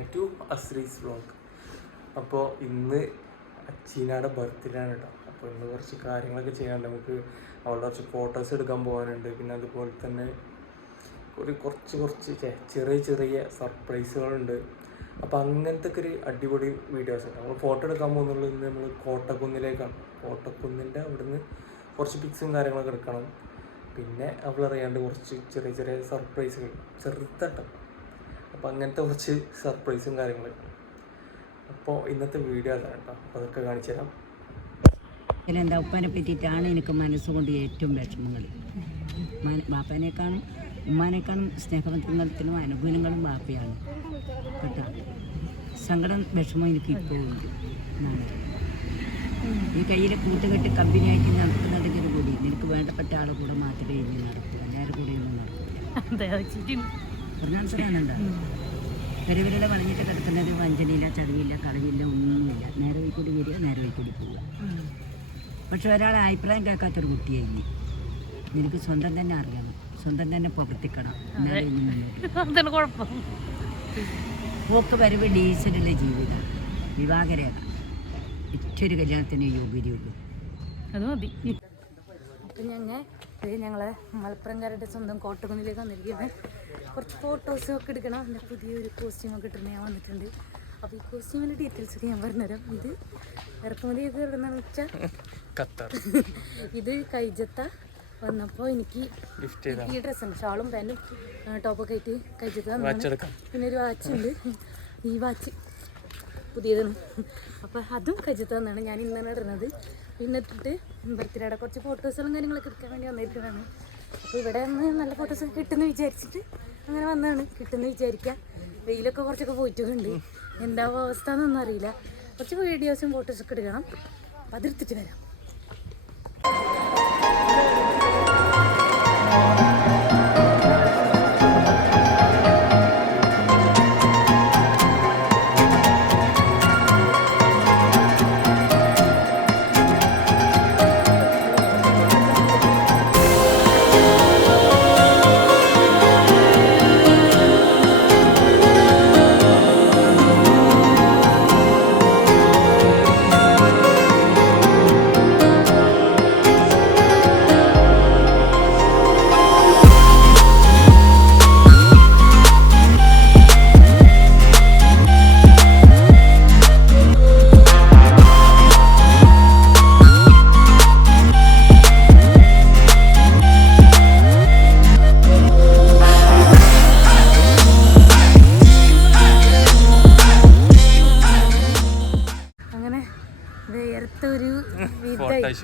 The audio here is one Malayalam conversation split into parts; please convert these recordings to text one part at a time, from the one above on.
ബാക്ക് ടു അസ്രീസ് വ്ളോഗ് അപ്പോൾ ഇന്ന് അച്ചീനയുടെ ബർത്ത്ഡേ ആണ് കേട്ടോ അപ്പോൾ ഇന്ന് കുറച്ച് കാര്യങ്ങളൊക്കെ ചെയ്യാനുണ്ട്. നമുക്ക് അവളുടെ കുറച്ച് ഫോട്ടോസ് എടുക്കാൻ പോകാനുണ്ട്. പിന്നെ അതുപോലെ തന്നെ ഒരു കുറച്ച് കുറച്ച് ചെറിയ ചെറിയ സർപ്രൈസുകളുണ്ട് അപ്പോൾ അങ്ങനത്തെ ഒക്കെ ഒരു അടിപൊളി വീഡിയോസ് ഉണ്ട്. നമ്മൾ ഫോട്ടോ എടുക്കാൻ പോകുന്നുള്ളൂ. ഇന്ന് നമ്മൾ കോട്ടക്കുന്നിലേക്കാണ്. കോട്ടക്കുന്നിന്റെ അവിടുന്ന് കുറച്ച് പിക്സും കാര്യങ്ങളൊക്കെ എടുക്കണം. പിന്നെ അവളറിയാണ്ട് കുറച്ച് ചെറിയ ചെറിയ സർപ്രൈസുകൾ ചെറുതട്ടം അപ്പോൾ അങ്ങനത്തെ കുറച്ച് സർപ്രൈസും കാര്യങ്ങളൊക്കെ അപ്പോൾ ഇന്നത്തെ വീഡിയോ അതാണ് കേട്ടോ അപ്പോൾ അതൊക്കെ കാണിച്ചു തരാം. എന്റെ ഉപ്പാനെ പറ്റിയിട്ടാണ് എനിക്ക് മനസ്സുകൊണ്ട് ഏറ്റവും വിഷമങ്ങൾ. ബാപ്പനേക്കാളും ഉമ്മാനേക്കാളും സ്നേഹബന്ധങ്ങളും അനുകൂലങ്ങളും ബാപ്പയാണ്. കേട്ടോ? സങ്കടം വിഷമം എനിക്ക് ഇപ്പോൾ ഉണ്ട്. ഈ കയ്യിലെ കൂട്ടുകെട്ട് കമ്പനിയായിട്ട് നടക്കുന്നുണ്ടെങ്കിൽ കൂടി നിനക്ക് വേണ്ടപ്പെട്ട ആളെ കൂടെ മാത്രമേ ഇനി നടക്കൂ എല്ലാവരും കൂടെ ഒന്നും പറഞ്ഞാൽ മനസ്സിലാകുന്നുണ്ടോ പെരുവിരലെ വളഞ്ഞിട്ട് കിടക്കുന്നത് വഞ്ചനയില്ല ചതവില്ല കളവില്ല ഒന്നുമില്ല. നേരെ വൈക്കൂടി കൂടി വരിക നേരെ വൈക്കൂടി കൂടി പോവുക. പക്ഷെ ഒരാൾ അഭിപ്രായം കേൾക്കാത്തൊരു കുട്ടിയായി നിനക്ക് സ്വന്തം തന്നെ അറിയണം. സ്വന്തം തന്നെ പ്രവർത്തിക്കണം. പോക്ക് വരവ് ഡീസലുള്ള ജീവിതം. വിവാഹരേഖ. ഏറ്റൊരു കല്യാണത്തിന് യോഗ്യതയുള്ളൂ. അത് മതി. അപ്പം ഞങ്ങൾ ഇത് ഞങ്ങൾ മലപ്പുറംകാരുടെ സ്വന്തം കോട്ടക്കുന്നിലേക്ക് വന്നിരിക്കുന്നത് കുറച്ച് ഫോട്ടോസും ഒക്കെ എടുക്കണം. എന്റെ പുതിയൊരു കോസ്റ്റ്യൂം ഒക്കെ ഇട്ടിട്ട് ഞാൻ വന്നിട്ടുണ്ട്. അപ്പോൾ ഈ കോസ്റ്റ്യൂമിന്റെ ഡീറ്റെയിൽസ് ഒക്കെ ഞാൻ പറഞ്ഞുതരാം. ഇത് ഇറക്കുമതി ചെയ്ത് ഇടുന്നതെന്ന് വെച്ചാൽ ഖത്തർ. ഇത് കൈജത്ത വന്നപ്പോൾ എനിക്ക് ഈ ഡ്രസ്സും ഷാളും പാന്റും ടോപ്പൊക്കെ ആയിട്ട് കൈജത്ത പിന്നെ ഒരു വാച്ച് ഉണ്ട്. ഈ വാച്ച് പുതിയതാണ്. അപ്പോൾ അതും കജിത്ത് തന്നാണ് ഞാൻ ഇന്നാണ് ഇടുന്നത്. പിന്നെ ഇട്ടിട്ട് ബർത്ത്ഡേയുടെ കുറച്ച് ഫോട്ടോസുകളും കാര്യങ്ങളൊക്കെ എടുക്കാൻ വേണ്ടി വന്നിരിക്കുന്നതാണ്. അപ്പോൾ ഇവിടെ നിന്ന് നല്ല ഫോട്ടോസ് ഒക്കെ കിട്ടുമെന്ന് വിചാരിച്ചിട്ട് അങ്ങനെ വന്നതാണ്. കിട്ടുമെന്ന് വിചാരിക്കാം. വെയിലൊക്കെ കുറച്ചൊക്കെ പോയിട്ടുണ്ട് എന്താ അവസ്ഥ എന്നൊന്നും അറിയില്ല. കുറച്ച് വീഡിയോസും ഫോട്ടോസൊക്കെ എടുക്കണം. അപ്പം അതെടുത്തിട്ട് വരാം.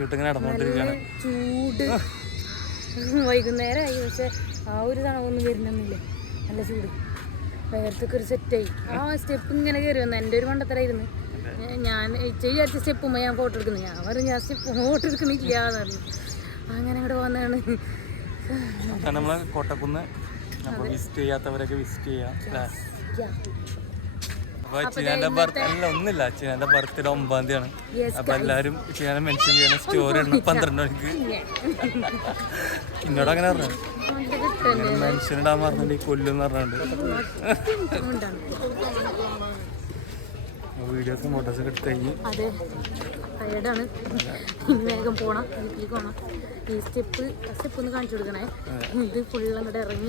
ഫോട്ടോഷൂട്ട് ഇങ്ങനെ നടന്നുകൊണ്ടിരിക്കുകയാണ് ചൂട്. വൈകുന്നേരമായി പക്ഷെ ആ ഒരു തണവൊന്നും വരുന്നില്ല നല്ല ചൂട്. വേർത്തൊക്കെ ഒരു സെറ്റായി. ആ സ്റ്റെപ്പ് ഇങ്ങനെ കയറി വന്നു. എന്റെ ഒരു മണ്ടത്തരായിരുന്നു. ഞാൻ ചെയ്യാത്ത സ്റ്റെപ്പുമ്പോൾ ഞാൻ ഫോട്ടോ എടുക്കുന്നു. ഞാൻ പറഞ്ഞു ഞാൻ സ്റ്റെപ്പ് ഫോട്ടോ എടുക്കുന്നില്ല എന്ന് പറഞ്ഞു. അങ്ങനെ അങ്ങോട്ട് വന്നതാണ്. അതാണ് നമ്മളെ കോട്ടക്കുന്ന്. വിസിറ്റ് ചെയ്യാത്തവരൊക്കെ വിസിറ്റ് ചെയ്യാം. അപ്പോൾ ചിനാന്റെ ബർത്ത് അല്ല ഒന്നുമില്ല. ചിനാന്റെ ബർത്ത്ഡേ ഒമ്പതാം തീയതിയാണ്. അപ്പൊ എല്ലാരും ചിനാനെ മെൻഷൻ ചെയ്യണം. സ്റ്റോറി ഇടണം. പന്ത്രണ്ട് മണിക്ക് എന്നോട് അങ്ങനെ പറഞ്ഞു? മെൻഷൻ ഇടാൻ പറഞ്ഞിട്ട് കൊല്ലും പറഞ്ഞിട്ടുണ്ട് വീഡിയോസും ഫോട്ടോസും ഒക്കെ എടുത്ത് കഴിഞ്ഞ്. അതെ. ടയേർഡാണ് ഇനി വേഗം പോണം. വീട്ടിലേക്ക് പോണം. ഈ സ്റ്റെപ്പ് സ്റ്റെപ്പ് ഒന്ന് കാണിച്ചു കൊടുക്കണേ. ഇത് ഫുള്ള് അങ്ങോട്ട് ഇറങ്ങി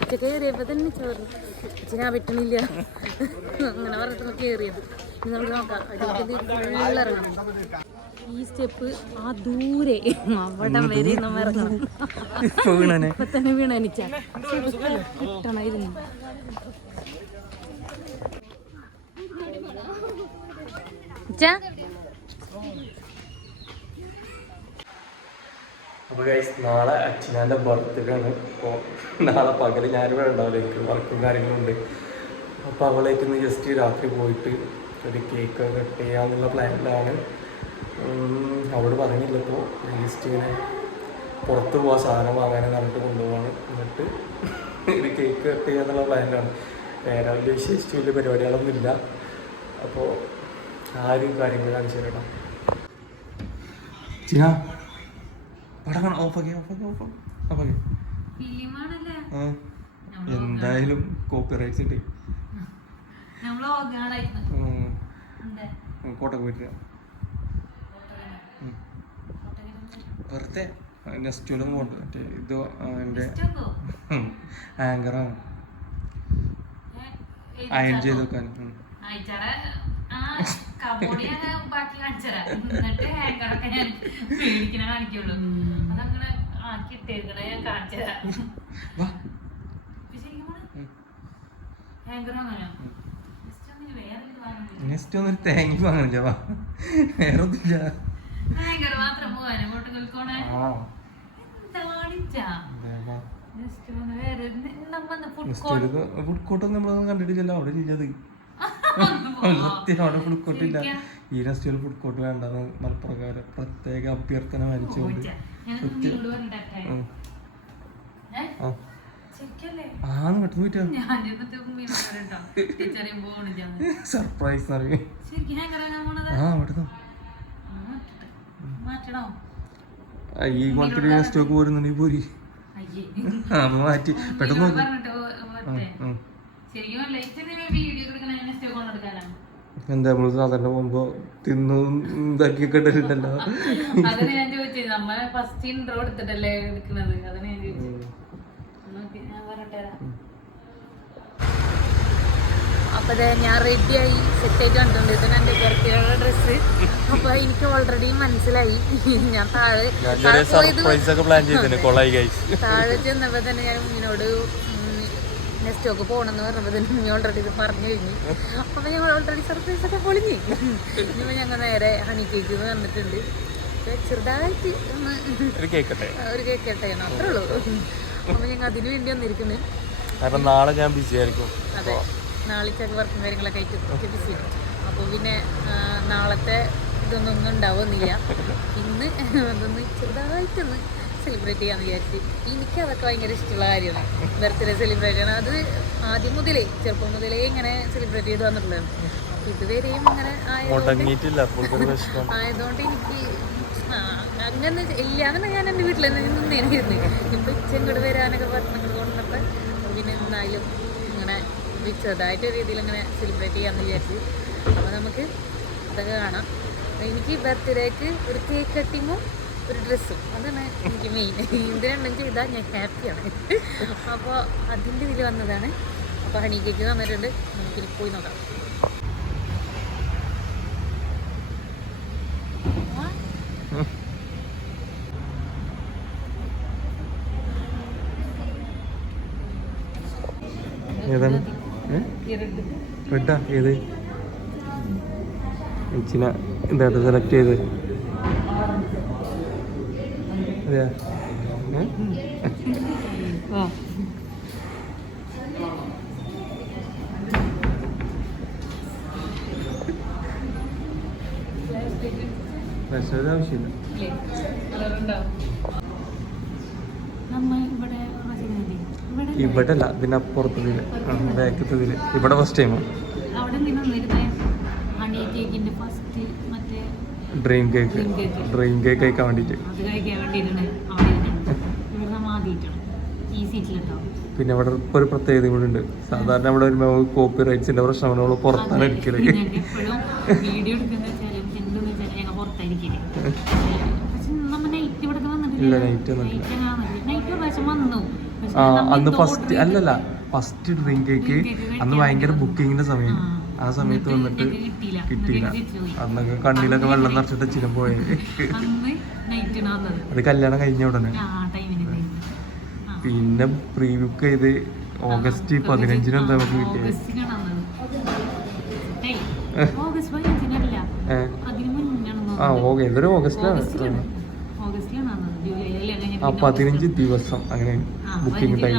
പക്ഷെ കയറിയപ്പോൾ തന്നെ പക്ഷെ ഞാൻ പറ്റണില്ല അങ്ങനെ പറഞ്ഞിട്ട് കയറിയത് ഇനി നമുക്ക് നോക്കാം. അതിലേക്ക് ഫുള്ള് ഇറങ്ങണം. ഈ സ്റ്റെപ്പ് ആ ദൂരെ. അവിടെ വരെ നമ്മൾ ഇറങ്ങണം ഇപ്പൊ തന്നെ വീണനിച്ച കിട്ടണമായിരുന്നു അപ്പോൾ നാളെ അച്ഛനാന്റെ ബർത്ത്ഡേ ആണ്. നാളെ പകൽ ഞാനിവിടെ ഉണ്ടാവില്ല എനിക്ക് വർക്കും കാര്യങ്ങളും ഉണ്ട്. അപ്പോൾ അവളേക്ക് ഇന്ന് ജസ്റ്റ് രാത്രി പോയിട്ട് ഒരു കേക്ക് കട്ട് ചെയ്യാന്നുള്ള പ്ലാനിലാണ് അവളോട് പറഞ്ഞില്ല ഇപ്പോൾ ജസ്റ്റ് ഇങ്ങനെ പുറത്ത് പോകാൻ സാധനം വാങ്ങാനും പറഞ്ഞിട്ട് കൊണ്ടുപോവാണ്. എന്നിട്ട് ഒരു കേക്ക് കട്ട് ചെയ്യാന്നുള്ള പ്ലാനിലാണ് വേറെ വലിയ വിശേഷിച്ച് വലിയ പരിപാടികളൊന്നുമില്ല. അപ്പോൾ ആരും കാര്യങ്ങൾ കാണിച്ചു തരണം ചിന പടം ഓഫാക്കി ഓഫാക്കി ഓഫാക്കി ഓഫാക്കി എന്തായാലും കോപ്പി റൈറ്റ്സ് ഉണ്ട് കോട്ടൊക്കെ പോയിട്ട്. വെറുതെ നെക്സ്റ്റിലും കൊണ്ട് മറ്റേ ഇത് എന്റെ ആങ്കറാണ് അയൺ ചെയ്ത് വെക്കാൻ. കബോർഡ് ഞാൻ ബാക്കി കാണിച്ചരാ എന്നിട്ട് ഹാങ്കറൊക്കെ ഞാൻ പേടിക്കണ കാണിക്കുള്ളൂ. അതങ്ങനെ ആക്കി ഇട്ടേക്കണ ഞാൻ ഉം. ഹാങ്കർ വാങ്ങുന്നില്ല നെക്സ്റ്റ് ഒന്നൊരു തേങ്ങ വാങ്ങണില്ല വാ. വേറെ ഒന്നുമില്ല ഹാങ്കർ മാത്രം പോകാനും? അങ്ങോട്ട് നമ്മ ഫുഡ് കോർട്ട് നമ്മളൊന്നും കണ്ടിട്ടില്ല അവിടെ ഇല്ലത് സത്യം അവിടെ ഫുഡ് കോർട്ട് ഇല്ല. ഈ നെക്സ്റ്റ് ഫുഡ് കോർട്ട് വേണ്ടെന്ന് മലപ്രകാരം പ്രത്യേക അഭ്യർത്ഥന ആ. ആന്ന് പെട്ടെന്ന് പോയിട്ടാ സർപ്രൈസ് അറിയാം ആ അവിടുന്ന് ഈ ഒക്കെ പോരുന്നുണ്ടെങ്കിൽ പോരി. അപ്പൊ മാറ്റി. പെട്ടെന്ന് നോക്ക്. ശരിക്കും ലൈറ്റ് വീഡിയോ എടുക്കണ നെക്സ്റ്റ് കൊണ്ടെടുക്കാനാണ് എന്താ നമ്മൾ സാധാരണ പോകുമ്പോ തിന്നു ഇതാക്കി ഇടലുണ്ടല്ലോ അതിന് ഞാൻ ചോദിച്ചത് നമ്മൾ ഫസ്റ്റ് ഇൻട്രോ എടുത്തിട്ടല്ലേ എടുക്കണത് അതിന് ഞാൻ ചോദിച്ചത് ഞാൻ പറഞ്ഞിട്ട് തരാം. അപ്പൊ ഞാൻ റെഡിയായി സെറ്റ് ആയിട്ട് കണ്ടിട്ടുണ്ട് ഇതിന് എന്റെ ബർത്ത്ഡേയുടെ ഡ്രസ്സ് അപ്പൊ എനിക്ക് ഓൾറെഡി മനസ്സിലായി. ഞാൻ താഴെ താഴെ പോയത് സർപ്രൈസ് ഒക്കെ പ്ലാൻ ചെയ്തിട്ടുണ്ട് കൊളായി ഗൈസ് താഴെ ചെന്നപ്പോ തന്നെ ഞാൻ ഉമ്മിനോട് നെക്സ്റ്റ് ഒക്കെ പോണെന്ന് പറഞ്ഞപ്പോ തന്നെ ഓൾറെഡി ഇത് പറഞ്ഞു കഴിഞ്ഞു. അപ്പൊ ഞങ്ങൾ ഓൾറെഡി സർപ്രൈസ് ഒക്കെ പൊളിഞ്ഞു. ഇനിയിപ്പോൾ ഞങ്ങൾ നേരെ ഹണി കേക്ക് വന്നിട്ടുണ്ട്. പറഞ്ഞിട്ടുണ്ട് ചെറുതായിട്ട് ഒന്ന് ഒരു കേക്കട്ടെ. അത്രേ ഉള്ളൂ. അപ്പൊ ഞങ്ങൾ അതിനു വേണ്ടി വന്നിരിക്കുന്നു. കാരണം നാളെ ഞാൻ ബിസി ആയിരിക്കും. അതെ. നാളേക്കൊക്കെ വർക്കും കാര്യങ്ങളൊക്കെ ആയിട്ട് ഒക്കെ ബിസി അപ്പോൾ പിന്നെ നാളത്തെ ഇതൊന്നും ഒന്നും ഉണ്ടാവുന്നില്ല. ഇന്ന് അതൊന്ന് ചെറുതായിട്ടൊന്ന് സെലിബ്രേറ്റ് ചെയ്യാന്ന് വിചാരിച്ച്. എനിക്ക് അതൊക്കെ ഭയങ്കര ഇഷ്ടമുള്ള കാര്യമാണ്. ബർത്ത്ഡേ സെലിബ്രേറ്റ് ചെയ്യണം. അത് ആദ്യം മുതലേ ചെറുപ്പം മുതലേ ഇങ്ങനെ സെലിബ്രേറ്റ് ചെയ്ത് വന്നിട്ടുള്ളതാണ്. ഇതുവരെയും അങ്ങനെ ആയതുകൊണ്ട് എനിക്ക് അങ്ങനെ ഇല്ലാതെ ഞാൻ എന്റെ വീട്ടിൽ നിന്നേനായിരുന്നു. ഇപ്പം ഇച്ചങ്ങോട്ട് വരാനൊക്കെ പറഞ്ഞിട്ട് കൊണ്ടപ്പോൾ പിന്നെ എന്നാലും ഇങ്ങനെ ചെറുതായിട്ട് രീതിയിൽ ഇങ്ങനെ സെലിബ്രേറ്റ് ചെയ്യാമെന്ന് വിചാരിച്ചു. അപ്പോൾ നമുക്ക് അതൊക്കെ കാണാം. എനിക്ക് ബർത്ത്ഡേക്ക് ഒരു കേക്ക് കട്ടിങ്ങും ഒരു ഡ്രസ്സും അതാണ് എനിക്ക് മെയിൻ ഇത് ഇതാ ഞാൻ ഹാപ്പിയാണ് അപ്പോൾ അതിന്റെ ഇതിൽ വന്നതാണ്. അപ്പോൾ ഹണി കേക്ക് വന്നിട്ടുണ്ട്. നമുക്കിനി പോയി നോക്കാം. ഏതാണ്? റെഡാ ഏത്? ഇച്ചിന എന്താ സെലക്ട് ചെയ്ത്? പക്ഷേ അത് ആവശ്യമില്ല. ഇവിടെ അല്ല പിന്നെ അപ്പുറത്തതിൽ ബാക്കത്തതിൽ ഇവിടെ ഫസ്റ്റ് ടൈം അവിടെ നിന്ന് വന്നിരുന്നേ ഹണി കേക്കിന്റെ ഫസ്റ്റ് മറ്റേ ഡ്രീം കേക്ക് ഡ്രീം കേക്ക് കഴിക്കാൻ വേണ്ടിയിട്ട്. പിന്നെ ഇവിടെ ഇപ്പോൾ ഒരു പ്രത്യേകത കൂടെ ഉണ്ട്. സാധാരണ ഇവിടെ വരുമ്പോൾ കോപ്പി റൈറ്റ്സിന്റെ പ്രശ്നം നമ്മൾ പുറത്താണ് എടുക്കൽ ഇല്ല. നൈറ്റ് ആ അന്ന് ഫസ്റ്റ് അല്ലല്ല. ഫസ്റ്റ് ഡ്രീം കേക്ക് അന്ന് ഭയങ്കര ബുക്കിങ്ങിന്റെ സമയം. ആ. സമയത്ത് വന്നിട്ട് കിട്ടിയില്ല. അന്നൊക്കെ കണ്ണിലൊക്കെ വെള്ളം നിറച്ചിട്ട് ചില പോയത് അത് കല്യാണം കഴിഞ്ഞ ഉടനെ. പിന്നെ പ്രീ ബുക്ക് ചെയ്ത് ഓഗസ്റ്റ് പതിനഞ്ചിന് എന്താ നമുക്ക് കിട്ടിയത് ആ ഓഗസ്റ്റ് ഏതൊരു ഓഗസ്റ്റിലാണ് ആ പതിനഞ്ച് ദിവസം അങ്ങനെ ബുക്കിംഗ് ടൈം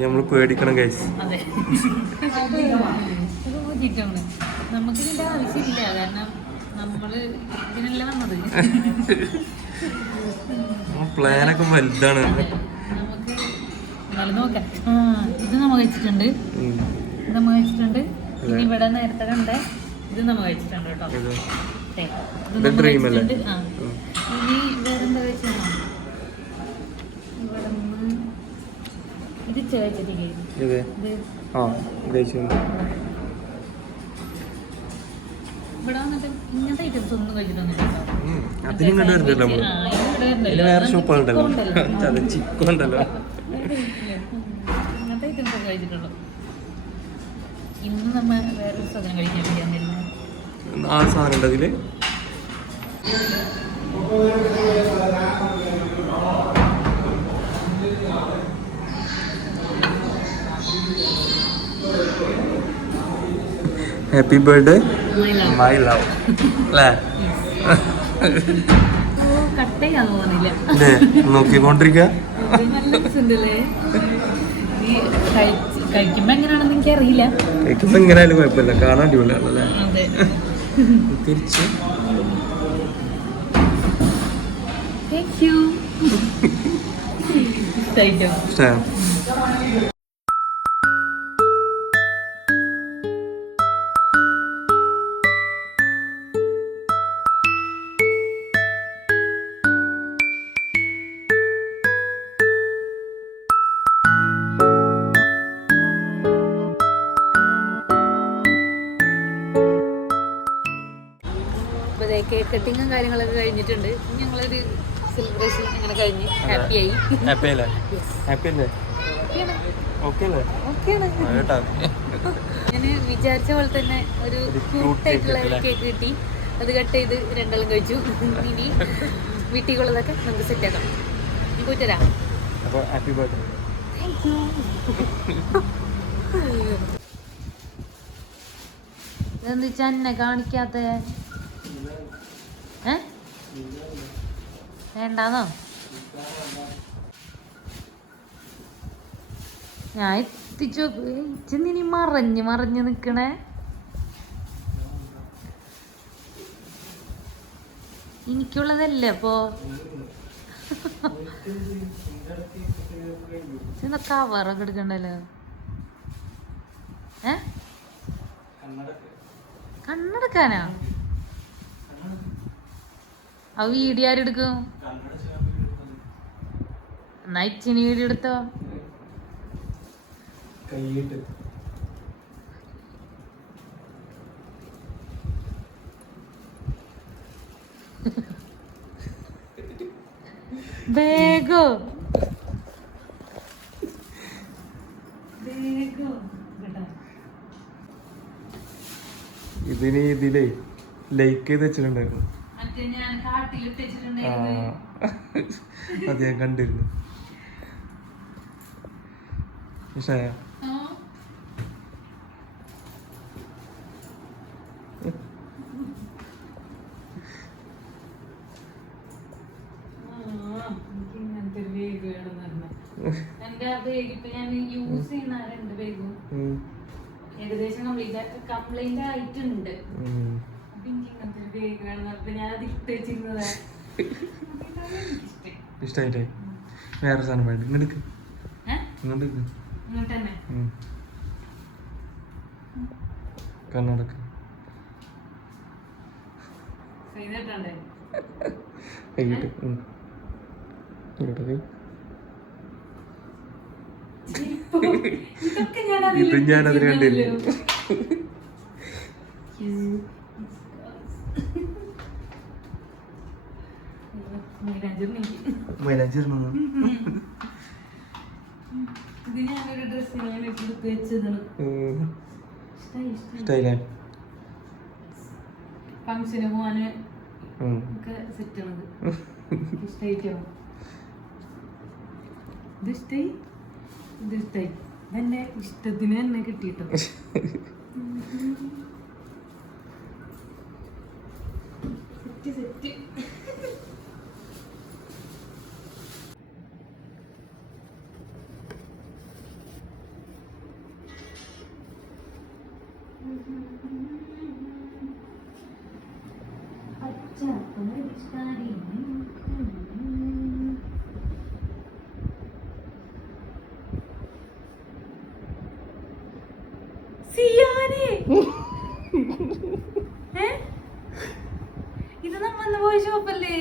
എന്താ നമ്മൾ പേടിക്കണം ഗൈസ് അതെ. ഇത് ഊതിയിട്ടുണ്ട് നമുക്ക് ഇതിന്റെ ആവശ്യമില്ല. കാരണം നമ്മൾ ഇതിനല്ല വന്നത്. പ്ലാനൊക്കെ വലുതാണ്. നമുക്ക് നോക്കാം. ഇത് നമ്മ കഴിച്ചിട്ടുണ്ട്. ഇത് നമ്മ കഴിച്ചിട്ടുണ്ട്. ഇനി ഇവിടെ നേരത്തെ കണ്ട ഇത് നമ്മ കഴിച്ചിട്ടുണ്ട് കേട്ടോ? കഴിച്ചിട്ടുണ്ട്. ഇനി വേറെന്താ കഴിച്ചാ ഇവിടെ ഇത് ഇത് ആ കഴിച്ചു ഇവിടെ വന്നിട്ട് ഇങ്ങനത്തെ ഐറ്റംസ് ഒന്നും കഴിച്ചിട്ടൊന്നുമില്ല കേട്ടോ ഉം. അതിനും ഹാപ്പി ബർത്ത്ഡേ മൈ ലവ് അല്ലേ? തോന്നുന്നില്ല. നോക്കിക്കൊണ്ടിരിക്കുക കഴിക്കുമ്പോ എങ്ങനെയാണെന്ന് കഴിക്കുമ്പോ കുഴപ്പമില്ല. കാണാൻ അടിപൊളിയാണല്ലേ? അതെ. തിരിച്ച്. Thank U ഇഷ്ടായിട്ടോ? ഇഷ്ടമായോ കേക്ക് കട്ടിങ്ങും കാര്യങ്ങളൊക്കെ കഴിഞ്ഞിട്ടുണ്ട്. ഞങ്ങളൊരു സെലിബ്രേഷൻ അങ്ങനെ കഴിഞ്ഞ് ഹാപ്പിയായി ഹാപ്പി അല്ലേ? ഹാപ്പി അല്ലേ? ഓക്കെ അല്ലേ? ഓക്കെയാണ് ആ, ഞാൻ വിചാരിച്ച പോലെ തന്നെ ഒരു ഫ്രൂട്ട് ക്യൂട്ടായിട്ടുള്ള ഒരു കേക്ക് കിട്ടി. അത് കട്ട് ചെയ്ത് രണ്ടാളും കഴിച്ചു. ഇനി വീട്ടിലുള്ളതൊക്കെ നമുക്ക് സെറ്റ് ആക്കാം. അപ്പോൾ ഹാപ്പി ബർത്ത്ഡേ ഇതെന്ത് വെച്ചാ എന്നെ കാണിക്കാത്ത? വേണ്ടാന്നോ? ഞാൻ എത്തിച്ചു. ഇനി മറഞ്ഞ് മറഞ്ഞ് നിക്കണേ? എനിക്കുള്ളതല്ലേ അപ്പോ? കവറൊക്കെ എടുക്കണ്ടല്ലോ? ഏ? കണ്ണെടുക്കാനാ? ആ വീഡിയോ ആരെടുക്കും എന്നാ ഇച്ചിനി വീഡിയോ എടുത്തോ? കൈയിട്ട്. വേഗോ വേഗോ കേട്ടോ. ഇതിന് ഇതിലേ ലൈക്ക് ചെയ്ത് വെച്ചിട്ടുണ്ടായിരുന്നു. അത് ഞാൻ കണ്ടിരുന്നു. ബാഗും ഏകദേശം കംപ്ലീറ്റ് കംപ്ലൈന്റ് ആയിട്ടുണ്ട്. വെച്ചിരുന്നത് വേറെ സാധനം വേണ്ട. ഇങ്ങോട്ട് ഇങ്ങോട്ട് കർണാടക ഇങ്ങോട്ടേക്ക് ഇത് അതിൽ കണ്ടില്ല? വെച്ചതാണ്. ഇഷ്ടമായില്ലേ ഫംഗ്ഷന് പോവാന്. ഒക്കെ സെറ്റ് ആണത്. ഇഷ്ടായിട്ടോ? ഇത് ഇഷ്ടായി? ഇത് ഇഷ്ടായി. എന്റെ ഇഷ്ടത്തിന് തന്നെ കിട്ടിട്ടോ സെറ്റ് സെറ്റ് സിയാനെ ഏ? ഇത് നമ്മന്ന് പോയ ഷോപ്പല്ലേ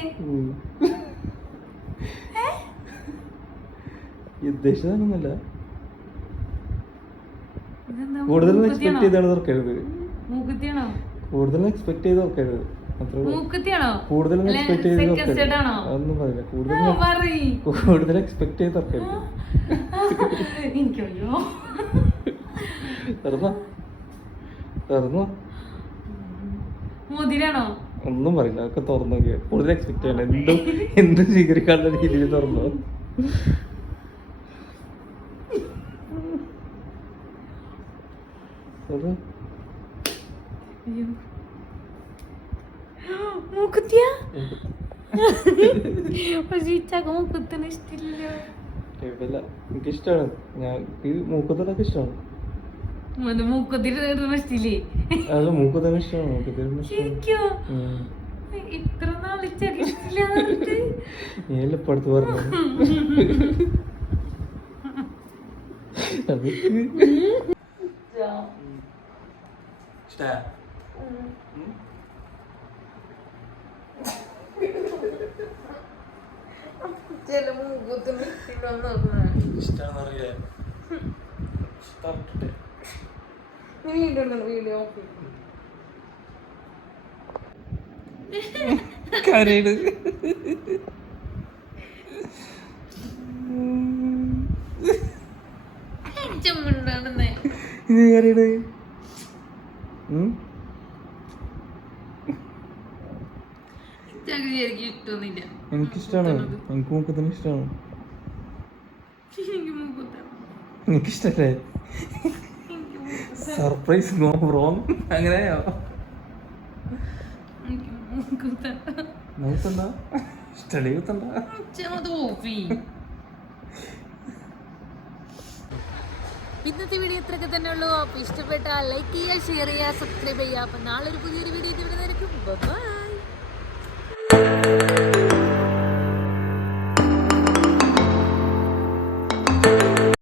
ഉദ്ദേശിച്ചതാണെന്നല്ല കൂടുതൽ എക്സ്പെക്ട്? ചെയ്താണ് തുറക്കരുത് കൂടുതൽ എക്സ്പെക്ട് ചെയ്ത് തുറക്കരുത് കൂടുതൽ എക്സ്പെക്ട് ചെയ്ത് second തുറക്കരുത് state ആണോ? അതൊന്നും പറയില്ല. ആ, കൂടുതൽ പറയ്. കൂടുതൽ എക്സ്പെക്ട് ചെയ്ത് തുറക്കരുത് തുറന്നോ. തുറന്നോ. മുതിരാണോ? ഒന്നും പറയില്ല. അതൊക്കെ തുറന്നു നോക്കിയ. കൂടുതൽ എക്സ്പെക്ട് ചെയ്യണം എന്തും എന്തും സ്വീകരിക്കാനുള്ള രീതിയിൽ തുറന്നു. തുറന്നോ. മൂക്കുത്തിയാ പക്ഷെ ചക മൂക്കുത്തിന് ഇഷ്ടമില്ലല്ലോ എനിക്ക് എനിക്കിഷ്ടമാണ് ഞാൻ ഈ മൂക്കത്തൊക്കെ ഇഷ്ടമാണ് മൂക്കുത്തിട്ട് ഇഷ്ടമില്ലേ അത് മൂക്കത്തൊക്കെ ഇഷ്ടമാണ് മൂക്കത്തിന് ഇഷ്ടമാണ്. ഇത്ര നാൾ ചക ഇഷ്ടമില്ല പറഞ്ഞിട്ട് നീ അല്ലേ ഇപ്പൊ അടുത്ത് പറഞ്ഞു ചില മൂക്കുത്തിന് ഇഷ്ടമില്ലെന്ന് ഇഷ്ടമാണെന്നറിയില്ലേ വീഡിയോ വീഡിയോ കരയിട്. ഇത് കരയിട് ചക ശരിക്കും ഇഷ്ടമൊന്നുമില്ല എനിക്കിഷ്ടമാണ് എനിക്ക് മൂക്കത്തിന് ഇഷ്ടമാണ് എനിക്ക് എനിക്കിഷ്ടല്ലേ സർപ്രൈസ് നോ റോങ് അങ്ങനെയോ? എനിക്ക് നോക്കണ്ട സ്റ്റഡി കുത്തണ്ട ഇന്നത്തെ വീഡിയോ ഇത്രയൊക്കെ തന്നെ ഉള്ളൂ. അപ്പോൾ ഇഷ്ടപ്പെട്ടാൽ ലൈക്ക് ചെയ്യുക ഷെയർ ചെയ്യുക സബ്സ്ക്രൈബ് ചെയ്യുക. അപ്പം നാളെ ഒരു പുതിയൊരു വീഡിയോ ഇവിടെ നിനക്കും ബൈ